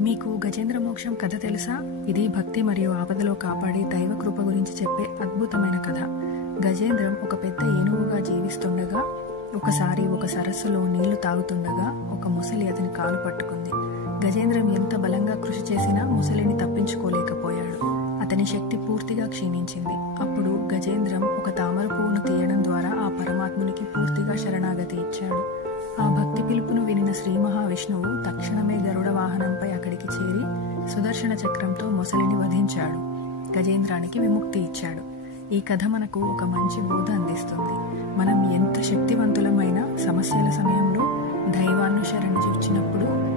మీకు గజేంద్ర మోక్షం కథ తెలుసా? ఇది భక్తి మరియు ఆపదలో కాపాడే దైవ కృప గురించి చెప్పే అద్భుతమైన కథ. గజేంద్రం ఒక పెద్ద ఏనుగుగా జీవిస్తుండగా ఒకసారి ఒక సరస్సులో నీళ్లు తాగుతుండగా ఒక ముసలి అతని కాలు పట్టుకుంది. గజేంద్రం ఎంత బలంగా కృషి చేసినా ముసలిని తప్పించుకోలేకపోయాడు. అతని శక్తి పూర్తిగా క్షీణించింది. అప్పుడు గజేంద్రం ఒక తామర పువ్వును తీయడం ద్వారా ఆ పరమాత్మునికి పూర్తిగా శరణాగతి ఇచ్చాడు. ఆ భక్తి పిలుపును వినిన శ్రీ మహావిష్ణువు తక్షణమే గరుడ వాహనంపై అక్కడికి చేరి సుదర్శన చక్రంతో ముసలిని వధించాడు. గజేంద్రానికి విముక్తి ఇచ్చాడు. ఈ కథ మనకు ఒక మంచి బోధ అందిస్తుంది. మనం ఎంత శక్తివంతులమైన సమస్యల సమయంలో దైవాన్ని శరణు చూచినప్పుడు